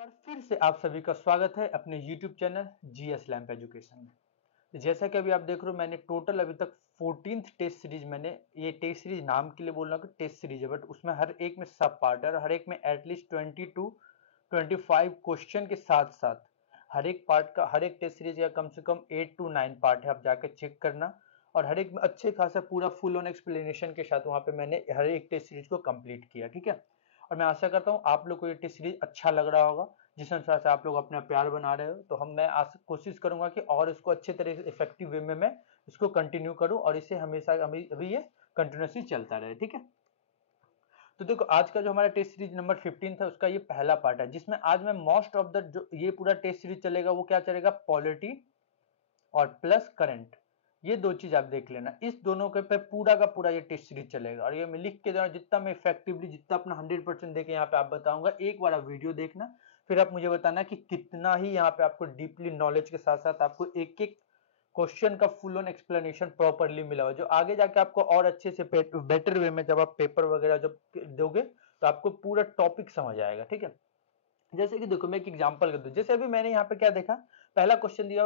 बार फिर से आप सभी का स्वागत है अपने YouTube channel GS lamp education में। तो जैसा कि अभी आप देख रहे हो, मैंने टोटल अभी तक 14th टेस्ट सीरीज, मैंने ये टेस्ट सीरीज नाम के लिए बोल रहा हूँ कि टेस्ट सीरीज है, बट उसमें हर एक में सब पार्ट है और हर एक में एटलीस्ट 20 to 25 क्वेश्चन के साथ साथ हर एक पार्ट का, हर एक टेस्ट सीरीज का कम से कम 8 to 9 पार्ट है। आप जाके चेक करना। और हर एक में अच्छे खासा पूरा फुल ऑन एक्सप्लेनेशन के साथ वहां पे मैंने हर एक टेस्ट सीरीज को कंप्लीट किया, ठीक है। और मैं आशा करता हूँ आप लोग को ये टेस्ट सीरीज अच्छा लग रहा होगा, जिस अनुसार से आप लोग अपना प्यार बना रहे हो। तो मैं कोशिश करूंगा कि और इसको अच्छे तरीके से इफेक्टिव वे में मैं इसको कंटिन्यू करूं और इसे हमेशा अभी ये कंटिन्यूसली चलता रहे, ठीक है। तो देखो, आज का जो हमारा टेस्ट सीरीज नंबर 15 था उसका ये पहला पार्ट है, जिसमें आज मैं मोस्ट ऑफ द जो ये पूरा टेस्ट सीरीज चलेगा वो क्या चलेगा, पॉलिटी और प्लस करंट। ये दो चीज आप देख लेना, इस दोनों के पे पूरा का पूरा ये टेस्ट सीरीज चलेगा। और ये मैं लिख के देना, जितना मैं इफेक्टिवली, जितना अपना 100% देके यहाँ पे आप बताऊंगा। एक बार आप वीडियो देखना, फिर आप मुझे बताना कि कितना ही यहाँ पे आपको डीपली नॉलेज के साथ साथ आपको एक एक क्वेश्चन का फुल ऑन एक्सप्लेनेशन प्रॉपरली मिला हो, जो आगे जाके आपको और अच्छे से बेटर वे में जब आप पेपर वगैरह जब दोगे तो आपको पूरा टॉपिक समझ आएगा, ठीक है। जैसे कि देखो, मैं एक एग्जांपल कर दूं, जैसे अभी मैंने यहाँ पे क्या देखा, पहला क्वेश्चन दिया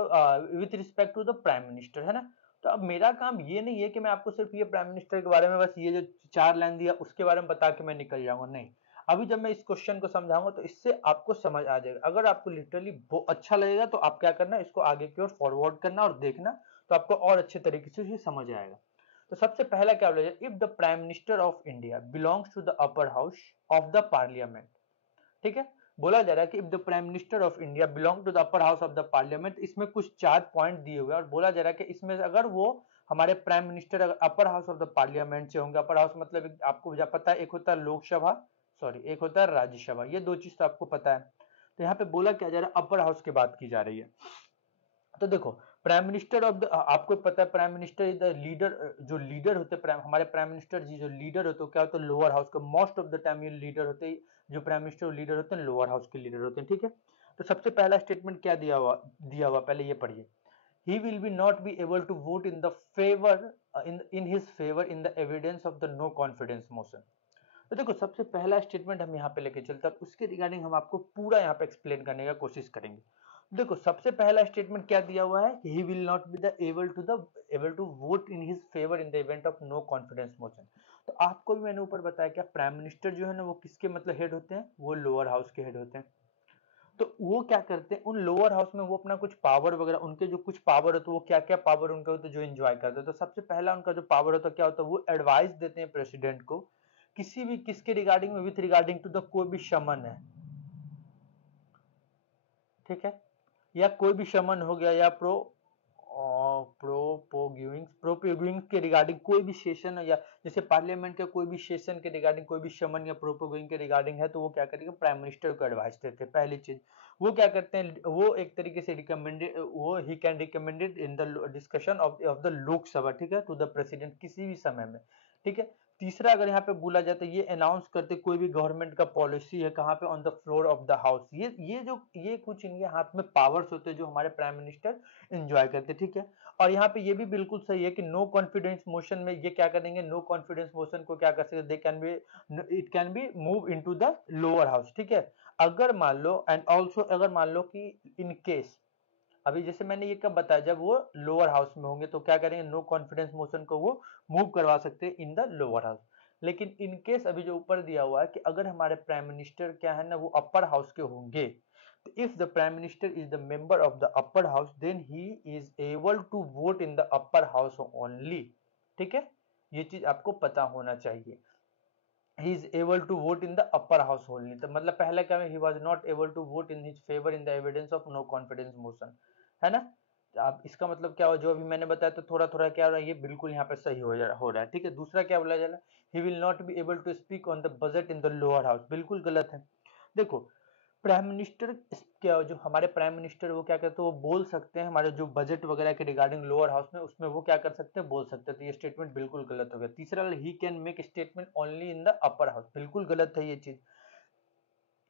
with respect to the prime minister, है ना। तो अब मेरा काम ये नहीं है कि मैं आपको सिर्फ ये प्राइम मिनिस्टर के बारे में बस ये जो 4 लाइन दिया उसके बारे में बता के मैं निकल जाऊंगा, नहीं। अभी जब मैं इस क्वेश्चन को समझाऊंगा तो इससे आपको समझ आ जाएगा। अगर आपको लिटरली अच्छा लगेगा तो आप क्या करना, इसको आगे की ओर फॉरवर्ड करना और देखना, तो आपको और अच्छे तरीके से ये समझ आएगा। तो सबसे पहला क्या बोला जाए, if the prime minister of India belongs to the upper house of the parliament, ठीक है। बोला जा रहा है कि if the prime minister of India belong to the upper house of the parliament, इसमें कुछ 4 पॉइंट दिए हुए हैं और बोला जा रहा है कि इसमें अगर वो हमारे प्राइम मिनिस्टर अगर अपर हाउस ऑफ द पार्लियामेंट से होंगे, अपर हाउस मतलब आपको पता है, एक होता है लोकसभा, सॉरी एक होता है राज्यसभा, ये दो चीज तो आपको पता है। तो यहाँ पे बोला क्या जा रहा है, अपर हाउस की बात की जा रही है। तो देखो, प्राइम मिनिस्टर ऑफ द, आपको पता है prime minister is the leader, जो लीडर होते हैं हमारे प्राइम मिनिस्टर जी जो लीडर होते हैं क्या होते हैं, लोअर हाउस का। मोस्ट ऑफ द टाइम ये लीडर होते हैं, जो प्राइम मिनिस्टर लीडर होते हैं लोअर हाउस के लीडर होते हैं, ठीक है। तो सबसे पहला स्टेटमेंट क्या दिया हुआ पहले ये पढ़िए। He will be not be able to vote in the favour, in his favour in the evidence of the no confidence motion. तो देखो, सबसे पहला स्टेटमेंट हम यहाँ पे लेके चलते हैं, उसके रिगार्डिंग हम आपको पूरा यहाँ पे एक्सप्लेन करने का कोशिश करेंगे। देखो, सबसे पहला स्टेटमेंट क्या दिया हुआ है, he will not be the able to vote in his favour in the event of no confidence motion. तो आपको भी मैंने ऊपर बताया, क्या प्राइम मिनिस्टर जो है ना वो किसके मतलब हेड होते हैं, वो लोअर हाउस के हेड होते हैं। तो वो क्या करते हैं, उन लोअर हाउस में वो अपना कुछ पावर वगैरह, उनके जो कुछ पावर होते हैं, वो क्या क्या पावर उनके होते हैं जो एंजॉय करते हैं। तो सबसे पहला उनका जो पावर होता है क्या होता है, वो एडवाइस देते हैं प्रेसिडेंट को, किसी भी किसके रिगार्डिंग में, विथ रिगार्डिंग टू द कोई भी समन है, ठीक है, या कोई भी समन हो गया, या प्रोपोगिंग के रिगार्डिंग कोई भी सेशन, या जैसे पार्लियामेंट के कोई भी सेशन के रिगार्डिंग कोई भी समन या प्रोपोगिंग के रिगार्डिंग है, तो वो क्या करेंगे, प्राइम मिनिस्टर को एडवाइस देते हैं। पहली चीज वो क्या करते हैं, वो एक तरीके से रिकमेंडेड, वो ही can recommended in the discussion of the Lok Sabha, ठीक है, टू द प्रेसिडेंट किसी भी समय में, ठीक है। तीसरा अगर यहाँ पे बोला जाए तो ये अनाउंस करते कोई भी गवर्नमेंट का पॉलिसी है कहाँ पे, on the floor of the house. ये कुछ इनके हाथ में पावर्स होते हैं जो हमारे प्राइम मिनिस्टर एंजॉय करते हैं, ठीक है। और यहाँ पे ये भी बिल्कुल सही है कि नो कॉन्फिडेंस मोशन में ये क्या करेंगे, नो कॉन्फिडेंस मोशन को क्या कर सकते, they can be, it can be move into the lower house, ठीक है। अगर मान लो, एंड ऑल्सो अगर मान लो कि इन केस, अभी जैसे मैंने ये कब बताया, जब वो लोअर हाउस में होंगे तो क्या करेंगे, नो कॉन्फिडेंस मोशन को वो मूव करवा सकते हैं इन द लोअर हाउस। लेकिन इन केस अभी जो ऊपर दिया हुआ है कि अगर हमारे प्राइम मिनिस्टर क्या है ना वो अपर हाउस के होंगे, तो if the prime minister is the member of the upper house then he is able to vote in the upper house only, ठीक है। ये चीज आपको पता होना चाहिए, he is able to vote in the upper house only। तो मतलब पहला क्या है, he was not able to vote in his favor in the evidence of no confidence motion, है ना। तो आप इसका मतलब क्या हो, जो अभी मैंने बताया, तो थोड़ा थोड़ा क्या हो रहा है, ये बिल्कुल यहाँ पे सही हो रहा है, ठीक है। दूसरा क्या बोला जा रहा है, he will not be able to speak on the budget in the lower house, बिल्कुल गलत है। देखो, प्राइम मिनिस्टर क्या, जो हमारे प्राइम मिनिस्टर वो क्या करते हैं, वो बोल सकते हैं हमारे जो बजट वगैरह के रिगार्डिंग लोअर हाउस में, उसमें वो क्या कर सकते हैं, बोल सकते हैं। तो ये स्टेटमेंट बिल्कुल गलत हो गया। तीसरा, he can make statement only in the upper house, बिल्कुल गलत है ये चीज।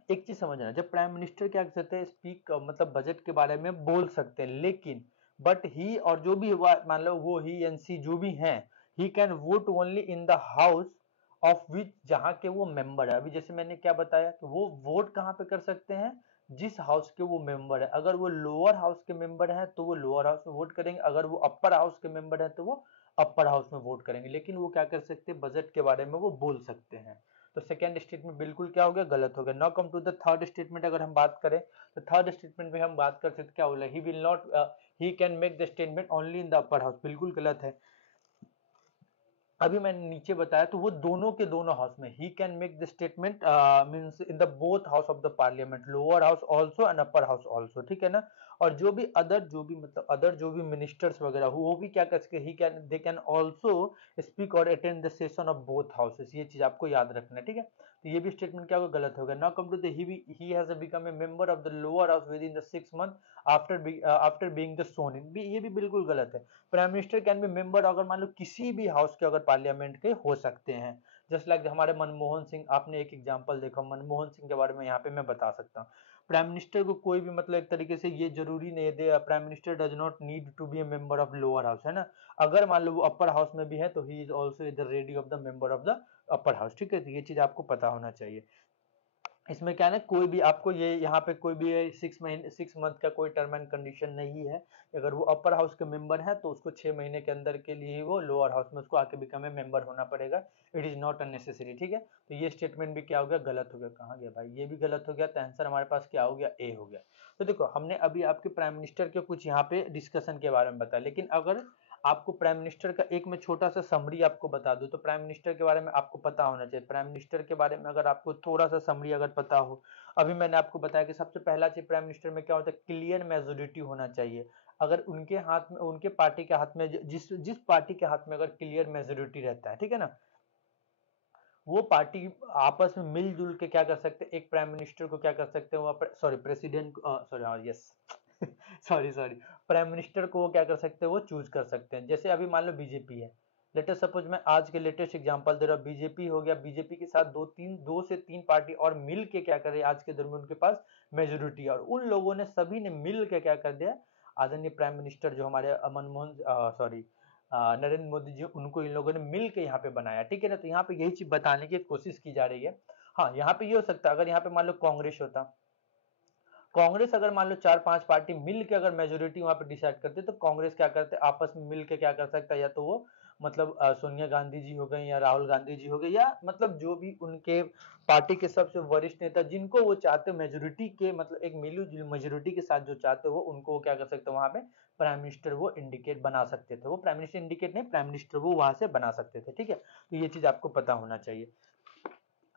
एक चीज समझना, जब प्राइम मिनिस्टर क्या कर सकते हैं, स्पीक मतलब बजट के बारे में बोल सकते हैं, लेकिन बट ही, और जो भी हुआ मान लो वो ही एन सी जो भी हैं, he can vote only in the house of which, जहां के वो मेंबर है। अभी जैसे मैंने क्या बताया, तो वो वोट कहां पे कर सकते हैं, जिस हाउस के वो मेंबर है, अगर वो लोअर हाउस के मेंबर हैं तो वो लोअर हाउस में वोट करेंगे, अगर वो अपर हाउस के मेंबर हैं तो वो अपर हाउस में वोट करेंगे, लेकिन वो क्या कर सकते हैं, बजट के बारे में वो बोल सकते हैं। तो सेकंड स्टेटमेंट बिल्कुल क्या हो गया, गलत हो गया। Now come to the third statement, अगर हम बात करें तो थर्ड स्टेटमेंट में हम बात कर सकते क्या बोला, ही will not he can make the statement only in the upper house, बिल्कुल गलत है। अभी मैंने नीचे बताया तो वो दोनों के दोनों हाउस में, he can make the statement means in the both house of the parliament, lower house also and upper house also, ठीक है ना। और जो भी अदर जो भी मतलब अदर जो भी मिनिस्टर्स वगैरह हो वो भी क्या कर सकते, he can they can also speak और attend the session of both houses, ये चीज आपको याद रखना है, ठीक है। तो ये भी स्टेटमेंट क्या होगा, गलत होगा। Now come to the he has become a member of the lower house within the 6 month after being the sworn in, ये भी बिल्कुल गलत है। Prime minister can be member अगर मान लो किसी भी हाउस के अगर पार्लियामेंट के हो सकते हैं, जस्ट लाइक हमारे मनमोहन सिंह, आपने एक एग्जांपल देखा मनमोहन सिंह के बारे में, यहाँ पे मैं बता सकता हूँ प्राइम मिनिस्टर को कोई भी मतलब एक तरीके से ये जरूरी नहीं है, prime minister does not need to be a member of lower house, है ना। अगर मान लो वो अपर हाउस में भी है तो he is also the ready of the member of the upper house, ठीक है। तो ये चीज आपको पता होना चाहिए। इसमें क्या है ना, कोई भी आपको ये यहाँ पे कोई भी 6 महीने 6 मंथ का कोई टर्म एंड कंडीशन नहीं है। अगर वो अपर हाउस के मेंबर है तो उसको 6 महीने के अंदर के लिए ही वो लोअर हाउस में उसको आके बिकम ए मेंबर होना पड़ेगा। इट इज नॉट अननेसेसरी, ठीक है। तो ये स्टेटमेंट भी क्या हो गया, गलत हो गया। कहाँ गया भाई, ये भी गलत हो गया। तो आंसर हमारे पास क्या हो गया, ए हो गया। तो देखो हमने अभी आपके प्राइम मिनिस्टर के कुछ यहाँ पे डिस्कशन के बारे में बताया, लेकिन अगर आपको प्राइम मिनिस्टर का एक मैं छोटा सा समरी आपको बता दूं, तो प्राइम मिनिस्टर के बारे में आपको पता होना चाहिए। प्राइम मिनिस्टर के बारे में अगर आपको थोड़ा सा समरी अगर पता हो, अभी मैंने आपको बताया कि सबसे पहला चीज प्राइम मिनिस्टर में क्या होता है, क्लियर मेजोरिटी होना चाहिए। अगर उनके हाथ में, उनके पार्टी के हाथ में, जिस जिस पार्टी के हाथ में अगर क्लियर मेजोरिटी रहता है, ठीक है ना, वो पार्टी आपस में मिलजुल के क्या कर सकते हैं, एक प्राइम मिनिस्टर को क्या कर सकते हैं, वो सॉरी प्रेसिडेंट, सॉरी हाँ yes sorry sorry, prime minister को वो क्या कर सकते हैं, वो चूज कर सकते हैं। जैसे अभी मान लो बीजेपी है, लेटेस्ट सपोज मैं आज के लेटेस्ट एग्जांपल दे रहा हूँ, बीजेपी हो गया, बीजेपी के साथ दो से तीन पार्टी और मिल के क्या कर रही है, आज के दौर में उनके पास मेजोरिटी है, और उन लोगों ने सभी ने मिल के क्या कर दिया, आदरणीय प्राइम मिनिस्टर जो हमारे मनमोहन सॉरी नरेंद्र मोदी जी, उनको इन लोगों ने मिल के यहाँ पे बनाया, ठीक है ना। तो यहाँ पे यही चीज बताने की कोशिश की जा रही है। हाँ यहाँ पे ये हो सकता है, अगर यहाँ पे मान लो कांग्रेस होता, कांग्रेस अगर मान लो चार पांच पार्टी मिल के अगर मेजोरिटी वहां पे डिसाइड करते, तो कांग्रेस क्या करते, आपस में मिल के क्या कर सकता है, या तो वो मतलब सोनिया गांधी जी हो गई या राहुल गांधी जी हो गई, या मतलब जो भी उनके पार्टी के सबसे वरिष्ठ नेता जिनको वो चाहते मेजोरिटी के, मतलब एक मिली मेजोरिटी के साथ जो चाहते हो, उनको वो क्या कर सकते वहां पे प्राइम मिनिस्टर वो इंडिकेट बना सकते थे। वो प्राइम मिनिस्टर इंडिकेट नहीं, प्राइम मिनिस्टर वो वहां से बना सकते थे, ठीक है। तो ये चीज आपको पता होना चाहिए।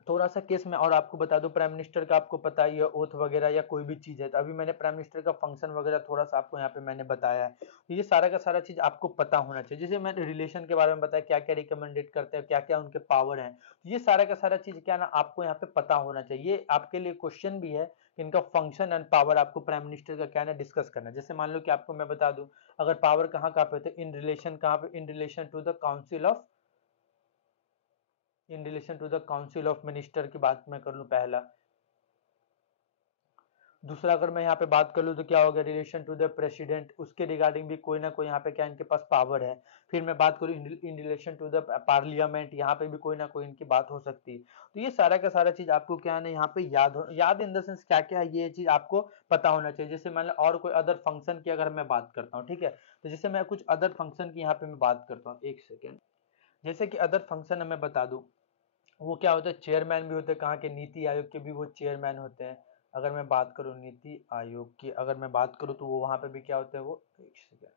थोड़ा सा केस में और आपको बता दूं, प्राइम मिनिस्टर का आपको पता ही है, ओथ वगैरह या कोई भी चीज है, तो अभी मैंने प्राइम मिनिस्टर का फंक्शन वगैरह थोड़ा सा आपको यहाँ पे मैंने बताया है। तो ये सारा का सारा चीज आपको पता होना चाहिए। जैसे मैंने रिलेशन के बारे में बताया, क्या क्या रिकमेंडेड करते हैं, क्या क्या उनके पावर है, तो ये सारा का सारा चीज क्या ना आपको यहाँ पे पता होना चाहिए। ये आपके लिए क्वेश्चन भी है कि इनका फंक्शन एंड पावर आपको प्राइम मिनिस्टर का क्या ना डिस्कस करना है। जैसे मान लो कि आपको मैं बता दूं, अगर पावर कहाँ कहाँ पे होते हैं, इन रिलेशन कहाँ पे, in relation to the council of, in relation to the council of minister की बात मैं कर लूं पहला। दूसरा अगर मैं यहाँ पे बात कर लूँ तो क्या होगा, रिलेशन टू द प्रेसिडेंट, उसके रिगार्डिंग भी कोई ना कोई यहाँ पे क्या इनके पास पावर है। फिर मैं बात करूँ in relation to the parliament, यहाँ पे भी कोई ना कोई इनकी बात हो सकती है। तो ये सारा का सारा चीज आपको क्या है ना यहाँ पे याद इन द सेंस क्या क्या है, ये चीज आपको पता होना चाहिए। जैसे मान लो और कोई अदर फंक्शन की अगर मैं बात करता हूँ, ठीक है, तो जैसे मैं कुछ अदर फंक्शन की यहाँ पे मैं बात करता हूँ, एक सेकेंड। जैसे कि अदर फंक्शन मैं बता दूं, वो क्या होता है, चेयरमैन भी होते हैं, कहाँ के, नीति आयोग के भी वो चेयरमैन होते हैं। अगर मैं बात करूँ नीति आयोग की, अगर मैं बात करूँ तो वो वहाँ पे भी क्या होते हैं, वो एक सेकेंड,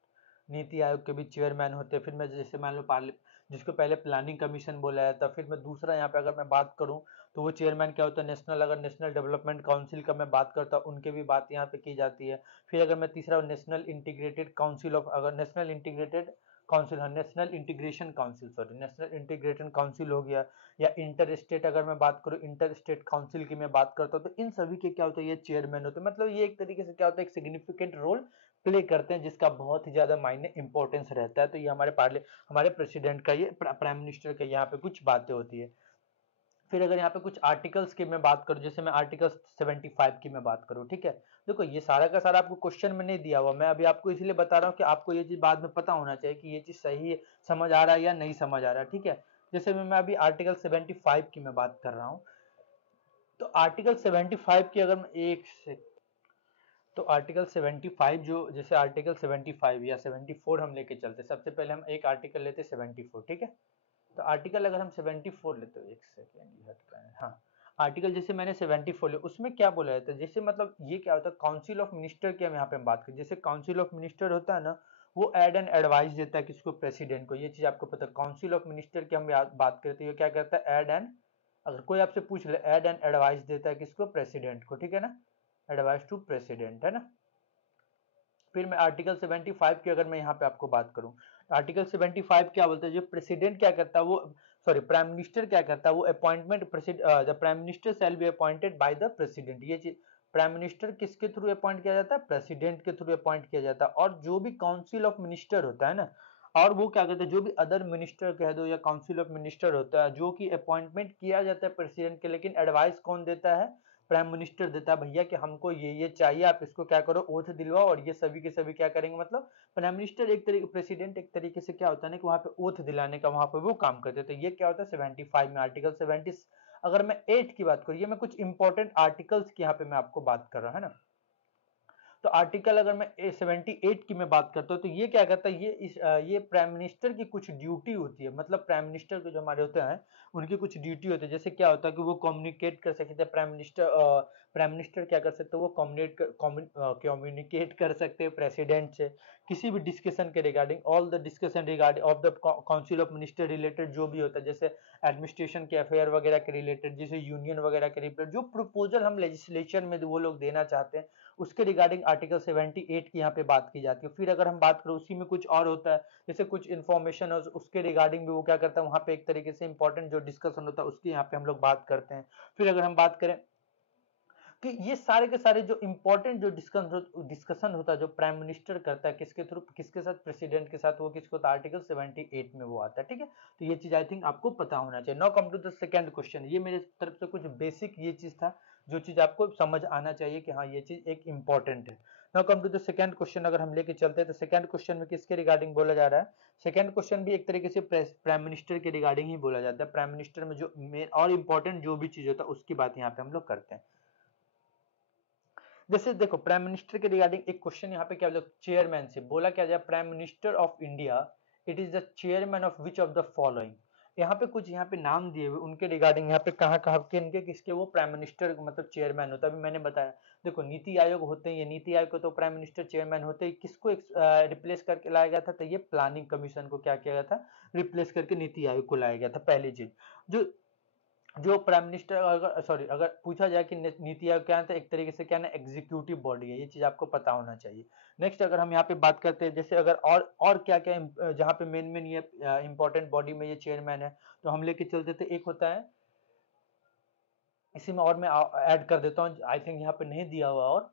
नीति आयोग के भी चेयरमैन होते हैं। फिर मैं जैसे मान लो पार्लिया, जिसको पहले प्लानिंग कमीशन बोला जाता है, फिर मैं दूसरा यहाँ पे अगर मैं बात करूँ तो वो चेयरमैन क्या होता है, नेशनल, अगर नेशनल डेवलपमेंट काउंसिल का मैं बात करता हूँ, उनके भी बात यहाँ पे की जाती है। फिर अगर मैं तीसरा नेशनल इंटीग्रेटेड काउंसिल ऑफ, अगर नेशनल इंटीग्रेटेड काउंसिल, हाँ national integration council, sorry national integrated council हो गया, या इंटर स्टेट अगर मैं बात करूँ, इंटर स्टेट काउंसिल की मैं बात करता हूँ, तो इन सभी के क्या होता है, ये चेयरमैन होते हैं। मतलब ये एक तरीके से क्या होता है, एक सिग्निफिकेंट रोल प्ले करते हैं, जिसका बहुत ही ज्यादा मायने इंपॉर्टेंस रहता है। तो ये हमारे प्रेसिडेंट का, ये प्राइम मिनिस्टर का यहाँ पे कुछ बातें होती है। फिर अगर यहाँ पे कुछ आर्टिकल्स की मैं बात करूँ, जैसे मैं आर्टिकल 75 की मैं बात करूँ, ठीक है। देखो ये सारा का सारा आपको क्वेश्चन में नहीं दिया हुआ, मैं अभी आपको इसलिए बता रहा हूँ कि आपको ये चीज बाद में पता होना चाहिए कि ये चीज सही है, समझ आ रहा है या नहीं समझ आ रहा है, ठीक है। जैसे मैं अभी आर्टिकल 75 की मैं बात कर रहा हूँ, तो आर्टिकल 75 की अगर मैं एक से तो आर्टिकल 75 जो, जैसे आर्टिकल 75 या 74 हम लेके चलते, सबसे पहले हम एक आर्टिकल लेते 74, ठीक है। तो आर्टिकल अगर हम 74 लेते हो, एक सेकेंड हट का है, हाँ, आर्टिकल जैसे मैंने 74 लिया, उसमें क्या बोला जाता है, जैसे मतलब ये क्या होता है, काउंसिल ऑफ मिनिस्टर की हम यहाँ पे बात करें, जैसे काउंसिल ऑफ मिनिस्टर होता है ना, वो एड एंड एडवाइस देता है किसको, प्रेसिडेंट को, ये चीज आपको पता है। काउंसिल ऑफ मिनिस्टर की हम बात करते हैं, क्या करता है, एड एंड, अगर कोई आपसे पूछ ले, एड एंड एडवाइस देता है किसको, प्रेसिडेंट को, ठीक है ना, एडवाइस टू प्रेसिडेंट, है ना। फिर मैं आर्टिकल 75 की अगर मैं यहाँ पे आपको बात करूँ, आर्टिकल 75 क्या बोलता है, जो प्रेसिडेंट क्या करता है वो, सॉरी, प्राइम मिनिस्टर क्या करता है, वो appointment, the prime minister shall be appointed by the president, ये चीज, प्राइम मिनिस्टर किसके थ्रू अपॉइंट किया जाता है, प्रेसिडेंट के थ्रू अपॉइंट किया जाता है। और जो भी काउंसिल ऑफ मिनिस्टर होता है ना, और वो क्या करते हैं, जो भी अदर मिनिस्टर कह दो या काउंसिल ऑफ मिनिस्टर होता है, जो कि अपॉइंटमेंट किया जाता है प्रेसिडेंट के, लेकिन एडवाइस कौन देता है, प्राइम मिनिस्टर देता है, भैया कि हमको ये चाहिए, आप इसको क्या करो, ओथ दिलवाओ, और ये सभी के सभी क्या करेंगे, मतलब प्राइम मिनिस्टर एक तरीके, प्रेसिडेंट एक तरीके से क्या होता है ना, कि वहां पे ओथ दिलाने का वहां पे वो काम करते हैं। तो ये क्या होता है 75 में, आर्टिकल 70। अगर मैं 8 की बात करूँ, ये मैं कुछ इंपॉर्टेंट आर्टिकल्स की यहाँ पे मैं आपको बात कर रहा हूँ, है ना। तो आर्टिकल अगर मैं 78 की मैं बात करता हूँ, तो ये क्या करता है, ये प्राइम मिनिस्टर की कुछ ड्यूटी होती है, मतलब प्राइम मिनिस्टर के जो हमारे होते हैं, उनकी कुछ ड्यूटी होती है। जैसे क्या होता है कि वो कम्युनिकेट कर सकते हैं, प्राइम मिनिस्टर क्या कर सकते हैं, वो कम्युनिकेट कर सकते हैं प्रेसिडेंट से किसी भी डिस्कशन के regarding, all the discussion regarding of the council of minister related, जो भी होता है, जैसे एडमिनिस्ट्रेशन के अफेयर वगैरह के रिलेटेड, जैसे यूनियन वगैरह के रिलेटेड, जो प्रपोजल हम लेजिस्लेचर में वो लोग देना चाहते हैं, उसके रिगार्डिंग आर्टिकल 78 की यहाँ पे बात की जाती है। फिर अगर हम बात करें, उसी में कुछ और होता है, जैसे कुछ इन्फॉर्मेशन है उसके रिगार्डिंग भी वो क्या करता है, वहां पे एक तरीके से इंपॉर्टेंट जो डिस्कशन होता है उसकी यहाँ पे हम लोग बात करते हैं। फिर अगर हम बात करें कि ये सारे के सारे जो इंपॉर्टेंट जो डिस्कशन होता है, जो प्राइम मिनिस्टर करता है किसके थ्रू, किसके साथ, प्रेसिडेंट के साथ, वो किसको होता है, आर्टिकल 78 में वो आता है, ठीक है। तो ये चीज आई थिंक आपको पता होना चाहिए। Now come to the second question, ये मेरे तरफ से कुछ बेसिक ये चीज था, जो चीज आपको समझ आना चाहिए कि हाँ ये चीज एक इंपॉर्टेंट है। Now come to the second question, अगर हम लेके चलते हैं, तो सेकंड क्वेश्चन में किसके रिगार्डिंग बोला जा रहा है, सेकंड क्वेश्चन भी एक तरीके से प्राइम मिनिस्टर के रिगार्डिंग ही बोला जाता है। प्राइम मिनिस्टर में जो मेन और इंपॉर्टेंट जो भी चीज होता है उसकी बात यहाँ पे हम लोग करते हैं। जैसे देखो, प्राइम मिनिस्टर के रिगार्डिंग एक क्वेश्चन यहाँ पे क्या बोला, चेयरमैन से बोला क्या जाए, prime minister of India, it is the chairman of which of the following. यहाँ पे कुछ यहाँ पे नाम दिए हुए उनके रिगार्डिंग, यहाँ पे कहाँ कहाँ के इनके किसके वो प्राइम मिनिस्टर मतलब चेयरमैन होता है। अभी मैंने बताया, देखो नीति आयोग होते हैं, ये नीति आयोग को तो प्राइम मिनिस्टर चेयरमैन होते हैं, किसको रिप्लेस करके लाया गया था, तो ये प्लानिंग कमीशन को क्या किया गया था, रिप्लेस करके नीति आयोग को लाया गया था। पहली चीज, जो जो प्राइम मिनिस्टर, अगर सॉरी, अगर पूछा जाए कि नीति आयोग क्या है, तो एक तरीके से क्या है ना, एग्जीक्यूटिव बॉडी है, ये चीज आपको पता होना चाहिए। नेक्स्ट अगर हम यहाँ पे बात करते हैं, जैसे अगर और क्या क्या जहाँ पे मेन मेन ये इंपॉर्टेंट बॉडी में ये चेयरमैन है, तो हम लेके चलते थे, एक होता है, इसी में और मैं ऐड कर देता हूँ, आई थिंक यहाँ पे नहीं दिया हुआ, और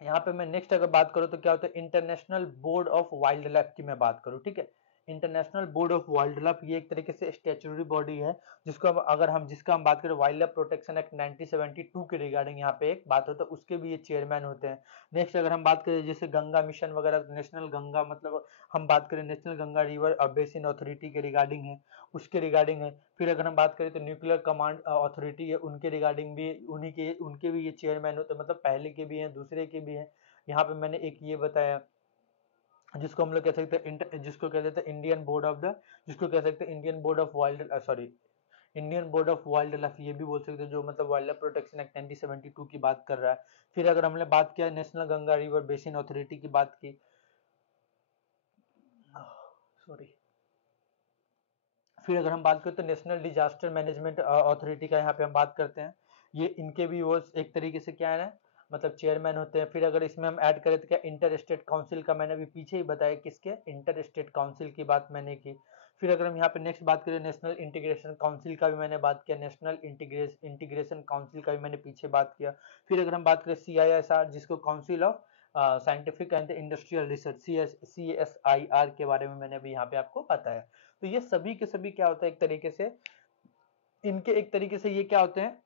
यहाँ पे मैं नेक्स्ट अगर बात करूँ तो क्या होता है, international board of wild life की मैं बात करूँ, ठीक है। International board of wild life, ये एक तरीके से स्टेचुटरी बॉडी है, जिसको अगर हम जिसका हम बात करें, वाइल्ड लाइफ प्रोटेक्शन एक्ट 1972 के रिगार्डिंग यहाँ पे एक बात होता है, उसके भी ये चेयरमैन होते हैं। नेक्स्ट अगर हम बात करें, जैसे गंगा मिशन वगैरह, नेशनल गंगा मतलब हम बात करें national Ganga river basin authority के रिगार्डिंग है, उसके रिगार्डिंग है। फिर अगर हम बात करें तो न्यूक्लियर कमांड अथॉरिटी है, उनके रिगार्डिंग भी उनके भी ये चेयरमैन होते हैं, मतलब पहले के भी हैं, दूसरे के भी हैं। यहाँ पे मैंने एक ये बताया, जिसको हम लोग कह सकते हैं, जिसको कह सकते हैं इंडियन बोर्ड ऑफ द, जिसको कह सकते हैं Indian board of wild, sorry, Indian board of wild life, ये भी बोल सकते हैं, जो मतलब वाइल्ड लाइफ प्रोटेक्शन एक्ट 1972 की बात कर रहा है। फिर अगर हमने बात किया national Ganga river basin authority की बात की, सॉरी, फिर अगर हम बात करें तो नेशनल डिजास्टर मैनेजमेंट अथॉरिटी का यहाँ पे हम बात करते हैं, ये इनके भी वो एक तरीके से क्या है ना, मतलब चेयरमैन होते हैं। फिर अगर इसमें हम ऐड करें तो क्या, इंटर स्टेट काउंसिल का मैंने अभी पीछे ही बताया, किसके, इंटर स्टेट काउंसिल की बात मैंने की। फिर अगर हम यहाँ पे नेक्स्ट बात करें, नेशनल इंटीग्रेशन काउंसिल का भी मैंने बात किया, नेशनल इंटीग्रेशन काउंसिल का भी मैंने पीछे बात किया। फिर अगर हम बात करें CISR, जिसको council of scientific and industrial research, CSIR के बारे में मैंने अभी यहाँ पे आपको बताया। तो ये सभी के सभी क्या होता है, एक तरीके से इनके एक तरीके से ये क्या होते हैं,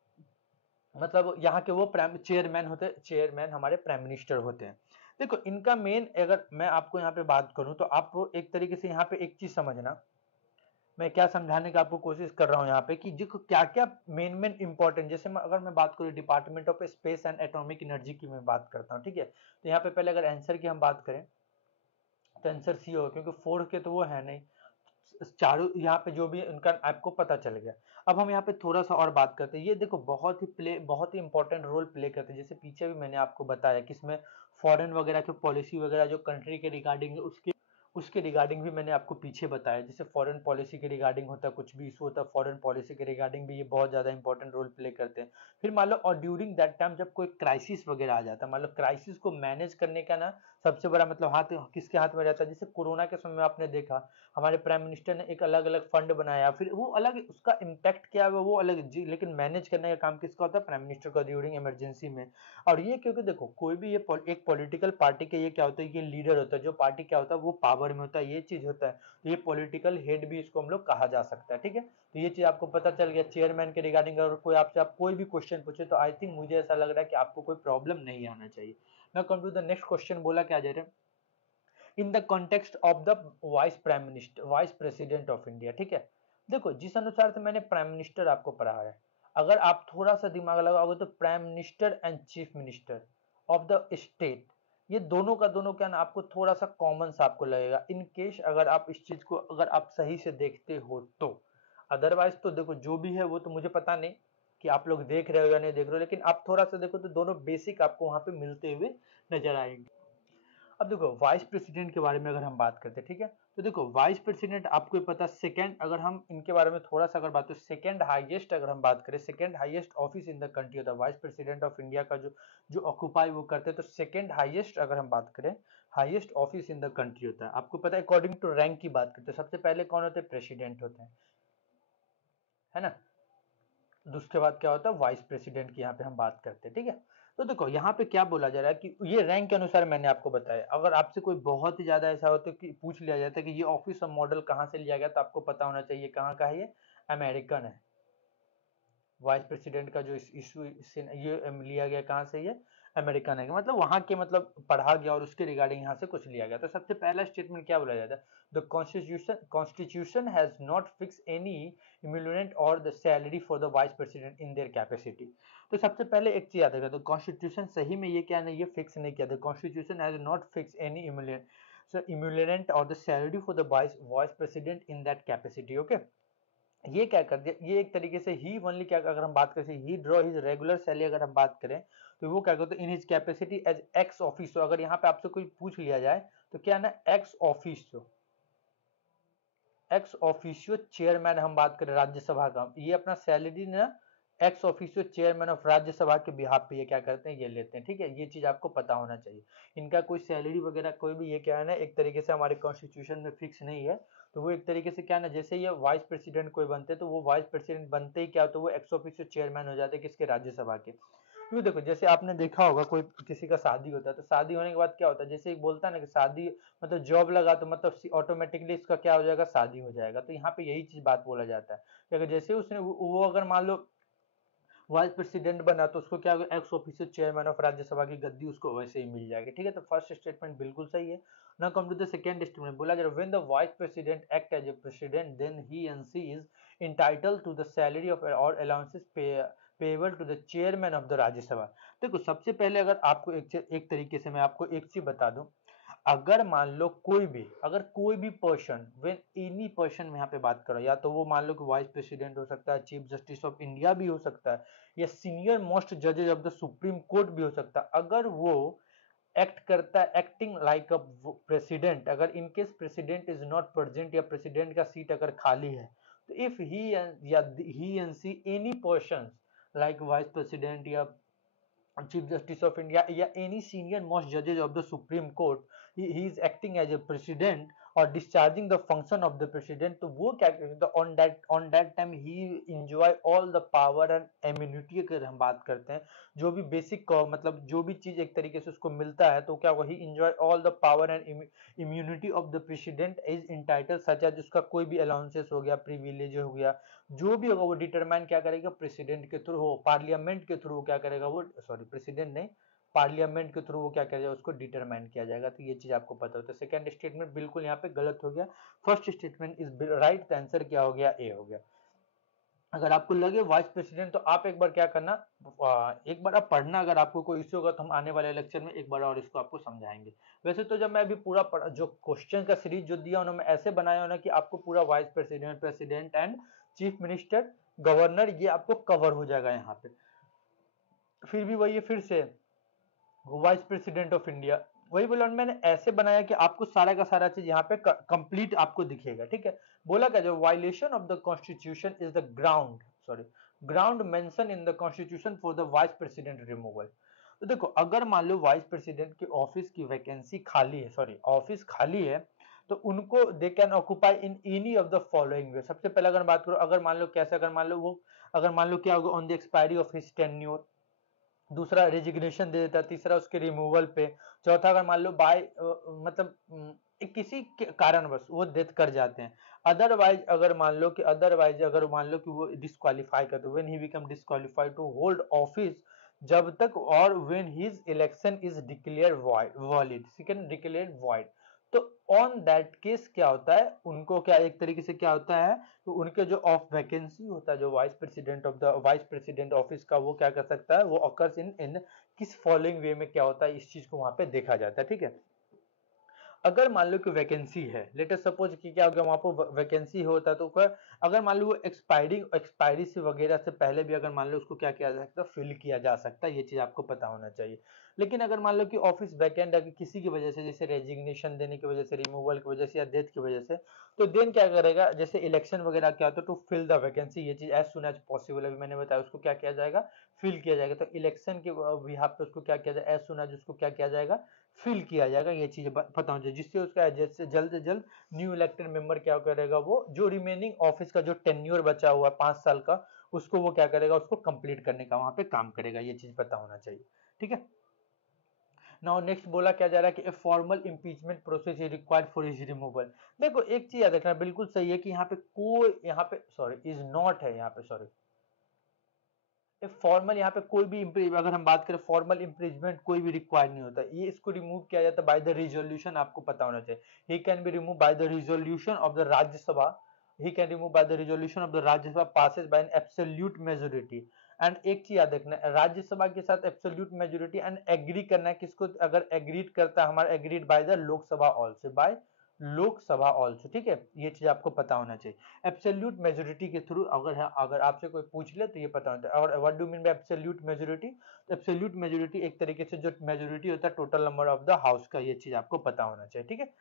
मतलब यहाँ के वो प्राइम चेयरमैन होते हैं, चेयरमैन हमारे प्राइम मिनिस्टर होते हैं। देखो इनका मेन, अगर मैं आपको यहाँ पे बात करूं, तो आप एक तरीके से यहाँ पे एक चीज समझना, मैं क्या समझाने का आपको कोशिश कर रहा हूँ यहाँ पे कि जो क्या क्या मेन इंपॉर्टेंट, जैसे अगर मैं बात करूँ department of space and atomic energy की मैं बात करता हूँ, ठीक है। तो यहाँ पे पहले अगर आंसर की हम बात करें तो आंसर सी होगा, क्योंकि 4 के तो वो है नहीं, चारों यहाँ पे जो भी उनका आपको पता चल गया। अब हम यहाँ पे थोड़ा सा और बात करते हैं, ये देखो बहुत ही इंपॉर्टेंट रोल प्ले करते हैं, जैसे पीछे भी मैंने आपको बताया कि इसमें फॉरेन वगैरह की पॉलिसी वगैरह जो कंट्री के रिगार्डिंग है उसके रिगार्डिंग भी मैंने आपको पीछे बताया, जैसे फॉरेन पॉलिसी के रिगार्डिंग होता है, कुछ भी इशू होता है फॉरेन पॉलिसी के रिगार्डिंग भी ये बहुत ज्यादा इंपॉर्टेंट रोल प्ले करते हैं। फिर मान लो और ड्यूरिंग दैट टाइम जब कोई क्राइसिस वगैरह आ जाता है, मान लो क्राइसिस को मैनेज करने का ना सबसे बड़ा मतलब हाथ किसके हाथ में रहता है, जैसे कोरोना के समय में आपने देखा हमारे प्राइम मिनिस्टर ने एक अलग अलग फंड बनाया, फिर वो अलग उसका इम्पैक्ट क्या है वो अलग जी, लेकिन मैनेज करने का काम किसका होता है, प्राइम मिनिस्टर का ड्यूरिंग इमरजेंसी में। और ये क्योंकि देखो कोई भी ये एक पॉलिटिकल पार्टी के ये क्या होता है, ये लीडर होता है, जो पार्टी क्या होता है वो पावर में होता है, ये चीज होता है। तो ये पॉलिटिकल हेड भी इसको हम लोग कहा जा सकता है, ठीक है। तो ये चीज आपको पता चल गया चेयरमैन के रिगार्डिंग। अगर कोई आपसे आप कोई भी क्वेश्चन पूछे तो आई थिंक मुझे ऐसा लग रहा है कि आपको कोई प्रॉब्लम नहीं आना चाहिए। Now come to the next question, बोला क्या जा रहा है, in the context of the vice prime minister, vice president of India, ठीक है। देखो जिस अनुसार से मैंने प्राइम मिनिस्टर आपको पढ़ा है, अगर आप थोड़ा सा दिमाग लगाओगे तो prime minister and chief minister of the state, ये दोनों का दोनों क्या ना आपको थोड़ा सा कॉमन सा आपको लगेगा, इन केस अगर आप इस चीज को अगर आप सही से देखते हो तो। अदरवाइज तो देखो जो भी है वो तो मुझे पता नहीं कि आप लोग देख रहे हो या नहीं देख रहे हो, लेकिन आप थोड़ा सा देखो तो दोनों बेसिक आपको वहां पे मिलते हुए नजर आएंगे। अब देखो वाइस प्रेसिडेंट के बारे में अगर हम बात करते हैं, ठीक है। तो देखो वाइस प्रेसिडेंट आपको ही पता, सेकंड अगर हम इनके बारे में थोड़ा सा अगर बात, तो सेकंड हाईएस्ट अगर हम बात करें, second highest office in the country होता है वाइस प्रेसिडेंट ऑफ इंडिया का, जो जो ऑक्यूपाई वो करते हैं। तो सेकंड हाईएस्ट अगर हम बात करें, highest office in the country होता है, आपको पता है अकॉर्डिंग टू रैंक की बात करते हैं, सबसे पहले कौन होते हैं, प्रेसिडेंट होते हैं, है ना। उसके बाद क्या होता है, वाइस प्रेसिडेंट की यहाँ पे हम बात करते हैं, ठीक है। तो देखो यहाँ पे क्या बोला जा रहा है कि ये रैंक के अनुसार मैंने आपको बताया, अगर आपसे कोई बहुत ही ज्यादा ऐसा होता है कि पूछ लिया जाता है कि ये ऑफिस और मॉडल कहाँ से लिया गया, तो आपको पता होना चाहिए कहाँ का है, ये अमेरिकन है। वाइस प्रेसिडेंट का जो इशू ये लिया गया कहाँ से, ये अमेरिकन है, मतलब वहां के मतलब पढ़ा गया और उसके रिगार्डिंग यहाँ से कुछ लिया गया। तो सबसे पहला स्टेटमेंट क्या बोला जाता है, the constitution has not fix any emolument और the salary for the vice president in their capacity. तो सबसे पहले एक चीज याद रखना, तो कॉन्स्टिट्यूशन सही में ये क्या नहीं, ये फिक्स नहीं किया, the constitution has not fix any emolument और the salary for the vice president in that capacity, okay. ये क्या कर दिया, ये एक तरीके से ही ओनली क्या, अगर हम बात करें he draw his regular salary अगर हम बात करें, तो वो क्या करते हैं in his capacity as ex officio. अगर यहाँ पे आपसे कोई पूछ लिया जाए तो क्या ना, x officio, ex officio chairman हम बात करें राज्यसभा का, ये अपना सैलरी ना ex officio chairman of Rajya Sabha के बिहाफ पे ये क्या करते हैं, ये लेते हैं, ठीक है। ये चीज आपको पता होना चाहिए, इनका कोई सैलरी वगैरह कोई भी ये क्या है ना, एक तरीके से हमारे कॉन्स्टिट्यूशन में फिक्स नहीं है। तो वो एक तरीके से क्या ना, जैसे ये वाइस प्रेसिडेंट कोई बनते हैं तो वो वाइस प्रेसिडेंट बनते ही क्या, तो वो एक्स ऑफिशियो चेयरमैन हो जाते हैं किसके, राज्यसभा के। क्यों, देखो जैसे आपने देखा होगा कोई किसी का शादी होता है, तो शादी होने के बाद क्या होता है, जैसे एक बोलता है ना कि शादी मतलब जॉब लगा तो मतलब ऑटोमेटिकली इसका क्या हो जाएगा, शादी हो जाएगा। तो यहाँ पे यही चीज बात बोला जाता है कि अगर जैसे उसने वो अगर मान लो वाइस प्रेसिडेंट बना तो उसको क्या होगा, x official chairman of Rajya Sabha की गद्दी उसको वैसे ही मिल जाएगी, ठीक है। तो फर्स्ट स्टेटमेंट बिल्कुल सही है। Now come to the second statement, बोला जा रहा है when the vice president act as a president then he and she is entitled to the salary of और allowances payable to the chairman of the Rajya Sabha. देखो सबसे पहले अगर आपको एक तरीके से मैं आपको एक चीज बता दूं, अगर मान लो कोई भी पर्सन, व्हेन एनी पर्सन में यहाँ पे बात करो, या तो वो मान लो कि वाइस प्रेसिडेंट हो सकता है, चीफ जस्टिस ऑफ इंडिया भी हो सकता है, या सीनियर मोस्ट जजेज ऑफ द सुप्रीम कोर्ट भी हो सकता है, अगर वो एक्ट करता है एक्टिंग लाइक अ प्रेसिडेंट, अगर in case president is not present या प्रेसिडेंट का सीट अगर खाली है, तो if he and she any person like vice president या Chief Justice of India या any senior most judges of the Supreme Court, he is acting as a president or discharging the function of the president, तो वो क्या करेगा, on that time he enjoy all the power and immunity अगर हम बात करते हैं, जो भी बेसिक मतलब जो भी चीज एक तरीके से उसको मिलता है, तो क्या होगा, he enjoy all the power and immunity of the president is entitled such as उसका कोई भी अलाउंसेस हो गया, प्रिविलेज हो गया, जो भी होगा वो डिटरमाइन क्या करेगा, प्रेसिडेंट के थ्रू हो, पार्लियामेंट के थ्रू क्या करेगा वो, सॉरी प्रेसिडेंट नहीं, पार्लियामेंट के थ्रू वो क्या किया जाएगा, उसको डिटरमाइन किया जाएगा। तो ये चीज आपको पता होता है। सेकंड स्टेटमेंट बिल्कुल यहाँ पे गलत हो गया, first statement is right, answer क्या हो गया, ए हो गया। अगर आपको लगे वाइस प्रेसिडेंट, तो आप एक बार क्या करना, एक बार आप पढ़ना, अगर आपको कोई इश्यू होगा तो हम आने वाले लेक्चर में एक बार और इसको आपको समझाएंगे। वैसे तो जब मैं अभी पूरा जो क्वेश्चन का सीरीज जो दिया उन्होंने ऐसे बनाया हो ना कि आपको पूरा vice president, president and chief minister, governor, ये आपको कवर हो जाएगा यहाँ पे। फिर भी वही है, फिर से वाइस प्रेसिडेंट ऑफ इंडिया, वही बोला मैंने, ऐसे बनाया कि आपको सारा का सारा चीज यहाँ पे कंप्लीट आपको दिखेगा, ठीक है। बोला क्या, जो violation of the constitution is the ground mention in the constitution for the vice president removal. तो देखो, अगर मान लो वाइस प्रेसिडेंट की ऑफिस की वैकेंसी खाली है, सॉरी ऑफिस खाली है, तो उनको they can occupy in any of the following वे। सबसे पहले अगर बात करो, अगर मान लो कैसे, अगर मान लो वो, अगर मान लो क्या होगा, on the expiry of his tenure, दूसरा रेजिग्नेशन दे देता, तीसरा उसके रिमूवल पे, चौथा अगर मान लो बाय मतलब किसी कारणवश वो डेथ कर जाते हैं, अदरवाइज अगर मान लो कि वो डिस्क्वालीफाई करते, when he become disqualified to hold office, जब तक, और when his election is declare valid, second declare void. तो ऑन दैट केस क्या होता है, उनको क्या एक तरीके से क्या होता है, तो उनके जो ऑफ वैकेंसी होता है, जो वाइस प्रेसिडेंट ऑफिस का, वो क्या कर सकता है, वो ऑकर्स इन इन किस फॉलोइंग वे में क्या होता है, इस चीज को वहां पे देखा जाता है, ठीक है। अगर मान लो कि वैकेंसी है, लेट अस सपोज कि क्या हो गया, वहां पर वैकेंसी होता है, तो अगर मान लो वो एक्सपायरी से वगैरह से पहले भी अगर मान लो उसको क्या किया जा सकता है, फिल किया जा सकता है, ये चीज आपको पता होना चाहिए। लेकिन अगर मान लो कि ऑफिस वैकेंट है किसी की वजह से, जैसे रेजिग्नेशन देने की वजह से, रिमूवल की वजह से, या डेथ की वजह से, तो देन क्या करेगा, जैसे इलेक्शन वगैरह क्या होता है, टू फिल द वैकेंसी, ये चीज एज सुन एज पॉसिबल, अभी मैंने बताया, उसको क्या किया जाएगा, फिल किया जाएगा। तो इलेक्शन के बिहाफ पे उसको क्या किया जाएगा, एज सुन एज उसको क्या किया जाएगा, फिल किया जाएगा, ये चीज पता होना चाहिए, जिससे उसका जैसे जल्द से जल्द न्यू इलेक्टेड मेंबर क्या करेगा, वो जो रिमेनिंग ऑफिस का जो टेन्योर बचा हुआ है 5 साल का, उसको वो क्या करेगा, उसको कंप्लीट करने का वहां पे काम करेगा, ये चीज पता होना चाहिए, ठीक है। नाउ नेक्स्ट बोला क्या जा रहा है कि a formal impeachment process is required for his removal. देखो एक चीज याद रखना, बिल्कुल सही है कि यहाँ पे सॉरी इज नॉट है, यहाँ पे सॉरी, फॉर्मल यहाँ पे कोई भी अगर हम बात करें फॉर्मल इम्प्रीजमेंट कोई भी रिक्वायर्ड नहीं होता, ये इसको रिमूव किया जाता है बाय द रिजोल्यूशन, आपको पता होना चाहिए। He can be remove by the resolution of the Rajya Sabha, he can remove by the resolution of the Rajya Sabha passes by an absolute majority. And एक चीज याद रखना, राज्यसभा के साथ एब्सोल्यूट मेजोरिटी एंड एग्री करना है किसको, अगर एग्रीड करता है हमारा, agreed by the Lok Sabha also, by Lok Sabha also, ठीक है, ये चीज आपको पता होना चाहिए। एब्सोल्यूट मेजोरिटी के थ्रू अगर आपसे कोई पूछ ले तो ये पता होता है। और what do mean by absolute majority, absolute majority एक तरीके से जो मेजोरिटी होता है total number of the house का, ये चीज आपको पता होना चाहिए, ठीक है।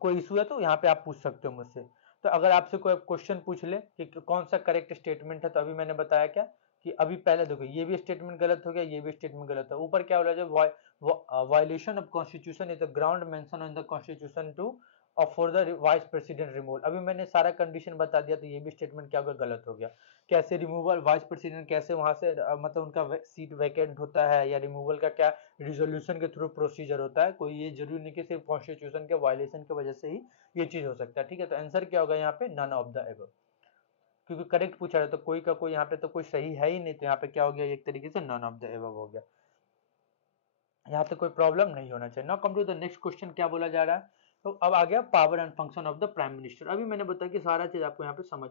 कोई इशू है तो यहाँ पे आप पूछ सकते हो मुझसे। तो अगर आपसे कोई क्वेश्चन पूछ ले कि कौन सा करेक्ट स्टेटमेंट है, तो अभी मैंने बताया क्या कि अभी पहले देखो ये भी स्टेटमेंट गलत हो गया, ये भी स्टेटमेंट गलत है। ऊपर क्या बोला, जो violation of constitution is the ground mention in the constitution to for the vice president removal. अभी मैंने सारा कंडीशन बता दिया, तो ये भी स्टेटमेंट क्या हो गया, गलत हो गया। कैसे रिमूवल, वाइस प्रेसिडेंट कैसे वहां से मतलब उनका सीट वैकेंट होता है, या रिमूवल का क्या रिजोल्यूशन के थ्रू प्रोसीजर होता है, कोई ये जरूरी नहीं कि सिर्फ कॉन्स्टिट्यूशन के वायलेशन की वजह से ही ये चीज हो सकता है, ठीक है। तो आंसर क्या होगा यहाँ पे, नन ऑफ द एबव, क्योंकि करेक्ट पूछा है तो कोई का कोई यहाँ पे तो कोई सही है ही नहीं, तो यहाँ पे क्या हो गया, एक तरीके से नन ऑफ द एबव हो गया। यहाँ पे कोई प्रॉब्लम नहीं होना चाहिए। Now come to the next question, क्या बोला जा रहा है, तो अब आ गया power and function of the prime minister. अभी मैंने बताया कि सारा चीज आपको यहाँ पे समझ।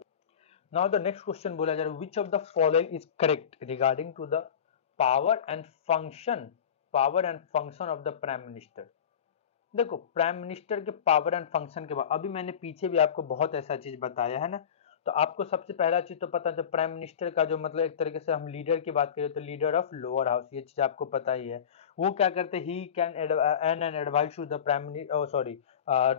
नाउ द नेक्स्ट क्वेश्चन बोला जा रहा है, which of the following is correct regarding to the power and function of the prime minister. देखो प्राइम मिनिस्टर के पावर एंड फंक्शन के बाद अभी मैंने पीछे भी आपको बहुत ऐसा चीज बताया है ना। तो आपको सबसे पहला चीज तो पता है, प्राइम मिनिस्टर का जो मतलब एक तरीके से हम लीडर की बात करें तो लीडर ऑफ लोअर हाउस, ये चीज आपको पता ही है। वो क्या करते हैं, he can and advice to the prime minister, sorry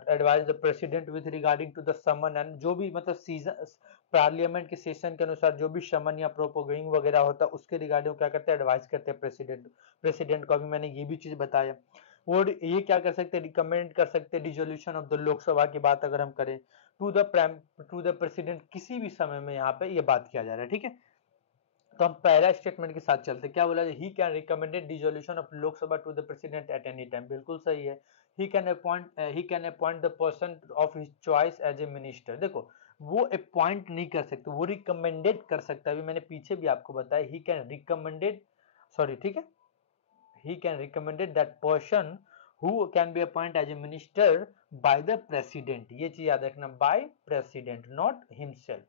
advice the president with regarding to the summon and जो भी मतलब सीजन पार्लियामेंट के सेशन के अनुसार जो भी समन या प्रोपोगिंग वगैरह होता है उसके रिगार्डिंग क्या करते हैं, एडवाइस करते हैं प्रेसिडेंट को। अभी मैंने ये भी चीज बताया। वो ये क्या कर सकते हैं, रिकमेंड कर सकते हैं डिसोल्यूशन ऑफ द लोकसभा की बात अगर हम करें टू द प्रेसिडेंट किसी भी समय में, यहाँ पे ये बात किया जा रहा है, ठीक है। तो हम पहला स्टेटमेंट के साथ चलते, क्या बोला, he can recommended dissolution of Lok Sabha to the president at any time, बिल्कुल सही है। He can appoint the person of his choice as a minister. देखो वो अपॉइंट नहीं कर सकते, वो रिकमेंडेड कर सकता है। अभी मैंने पीछे भी आपको बताया, ही कैन रिकमेंडेड, सॉरी ठीक है, he can recommended that person who can be appointed as a minister by the president। ये चीज याद रखना, by president not himself,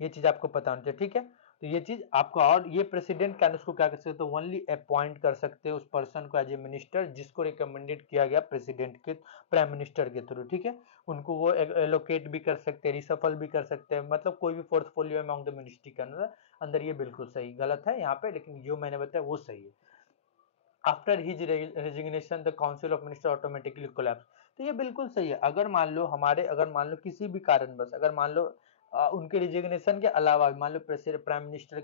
ये चीज आपको पता होना चाहिए, ठीक है। तो ये चीज आपको, और ये प्रेसिडेंट कैन उसको क्या कर सकते हो, ओनली अपॉइंट कर सकते हो उस पर्सन को एज ए मिनिस्टर जिसको रिकमेंडेड किया गया प्रेसिडेंट के, प्राइम मिनिस्टर के थ्रू, ठीक है। उनको वो एलोकेट भी कर सकते हैं, रिसफल भी कर सकते हैं, मतलब कोई भी पोर्टफोलियो अमंग द मिनिस्ट्री के अंदर। ये बिल्कुल सही, गलत है यहाँ पे, लेकिन जो मैंने बताया वो सही है। After his resignation the council of minister automatically collapse. तो ये बिल्कुल सही है। अगर मान लो किसी भी कारणवश, अगर मान लो उनके रिजिग्नेशन के अलावा मान लो प्राइम मिनिस्टर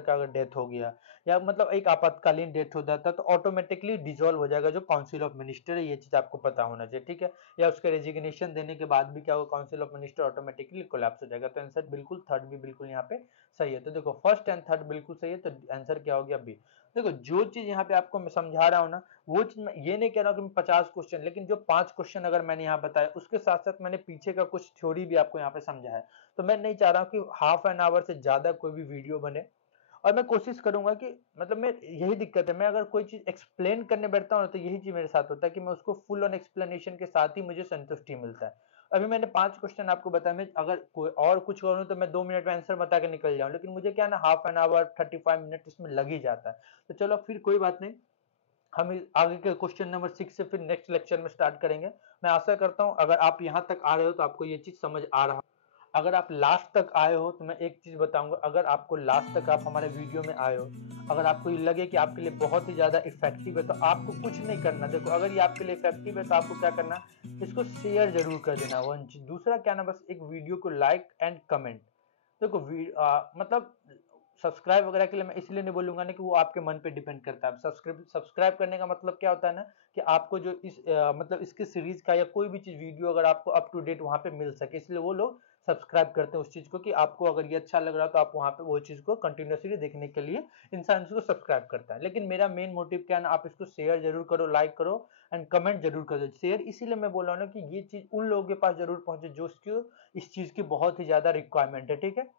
का अगर डेथ हो गया, या मतलब एक आपातकालीन डेथ हो जाता, तो ऑटोमेटिकली डिसॉल्व हो जाएगा जो काउंसिल ऑफ मिनिस्टर है। ये चीज आपको पता होना चाहिए, ठीक है। या उसके रेजिग्नेशन देने के बाद भी क्या होगा, council of minister automatically collapse हो जाएगा। तो आंसर बिल्कुल थर्ड भी बिल्कुल यहाँ पे सही है। तो देखो फर्स्ट एंड थर्ड बिल्कुल सही है, तो आंसर क्या हो गया बी। देखो जो चीज यहाँ पे आपको मैं समझा रहा हूँ ना, वो चीज मैं ये नहीं कह रहा हूँ कि मैं 50 क्वेश्चन, लेकिन जो 5 क्वेश्चन अगर मैंने यहाँ बताया, उसके साथ साथ मैंने पीछे का कुछ थ्योरी भी आपको यहाँ पे समझा है। तो मैं नहीं चाह रहा हूँ कि हाफ एन आवर से ज्यादा कोई भी वीडियो बने, और मैं कोशिश करूंगा कि मतलब मैं, यही दिक्कत है, मैं अगर कोई चीज एक्सप्लेन करने बैठता हूँ तो यही चीज मेरे साथ होता है कि मैं उसको फुल ऑन एक्सप्लेनेशन के साथ ही मुझे संतुष्टि मिलता है। अभी मैंने 5 क्वेश्चन आपको बताया, मैं अगर कोई और कुछ करूँ तो मैं 2 मिनट में आंसर बता के निकल जाऊं, लेकिन मुझे क्या ना हाफ एन आवर 35 मिनट इसमें लग ही जाता है। तो चलो फिर कोई बात नहीं, हम आगे के क्वेश्चन नंबर 6 से फिर नेक्स्ट लेक्चर में स्टार्ट करेंगे। मैं आशा करता हूं अगर आप यहां तक आ रहे हो तो आपको ये चीज समझ आ रहा। अगर आप लास्ट तक आए हो तो मैं एक चीज बताऊंगा, अगर आपको लास्ट तक आप हमारे वीडियो में आए हो, अगर आपको ये लगे कि आपके लिए बहुत ही ज्यादा इफेक्टिव है, तो आपको कुछ नहीं करना। देखो अगर ये आपके लिए इफेक्टिव है तो आपको क्या करना, इसको शेयर जरूर कर देना, वन चीज। दूसरा क्या ना, बस एक वीडियो को लाइक एंड कमेंट। देखो मतलब सब्सक्राइब वगैरह के लिए मैं इसलिए नहीं बोलूंगा ना कि वो आपके मन पे डिपेंड करता है। सब्सक्राइब करने का मतलब क्या होता है ना, कि आपको जो मतलब इसके सीरीज का या कोई भी चीज वीडियो अगर आपको अप टू डेट वहां पे मिल सके, इसलिए वो लोग सब्सक्राइब करते हैं उस चीज को, कि आपको अगर ये अच्छा लग रहा है तो आप वहां पे वो चीज को कंटिन्यूसली देखने के लिए इंसान इसको सब्सक्राइब करता है। लेकिन मेरा मेन मोटिव क्या है ना, आप इसको शेयर जरूर करो, लाइक करो एंड कमेंट जरूर करो। शेयर इसीलिए मैं बोल रहा हूँ ना कि ये चीज उन लोगों के पास जरूर पहुंचे जो इस चीज की बहुत ही ज्यादा रिक्वायरमेंट है, ठीक है।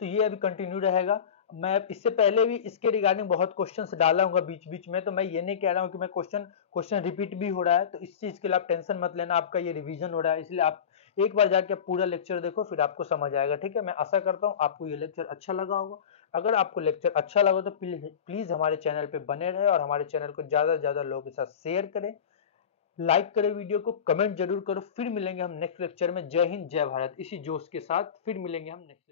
तो ये अभी कंटिन्यू रहेगा। मैं इससे पहले भी इसके रिगार्डिंग बहुत क्वेश्चंस डाला हूँ बीच बीच में, तो मैं ये नहीं कह रहा हूँ कि मैं क्वेश्चन रिपीट भी हो रहा है, तो इस चीज के लिए आप टेंशन मत लेना, आपका ये रिवीजन हो रहा है, इसलिए आप एक बार जाके पूरा लेक्चर देखो, फिर आपको समझ आएगा, ठीक है। मैं आशा करता हूँ आपको ये लेक्चर अच्छा लगा होगा। अगर आपको लेक्चर अच्छा लगा तो प्लीज हमारे चैनल पे बने रहे, और हमारे चैनल को ज्यादा से ज्यादा लोगों के साथ शेयर करें, लाइक करें वीडियो को, कमेंट जरूर करो। फिर मिलेंगे हम नेक्स्ट लेक्चर में। जय हिंद जय भारत, इसी जोश के साथ फिर मिलेंगे हम नेक्स्ट।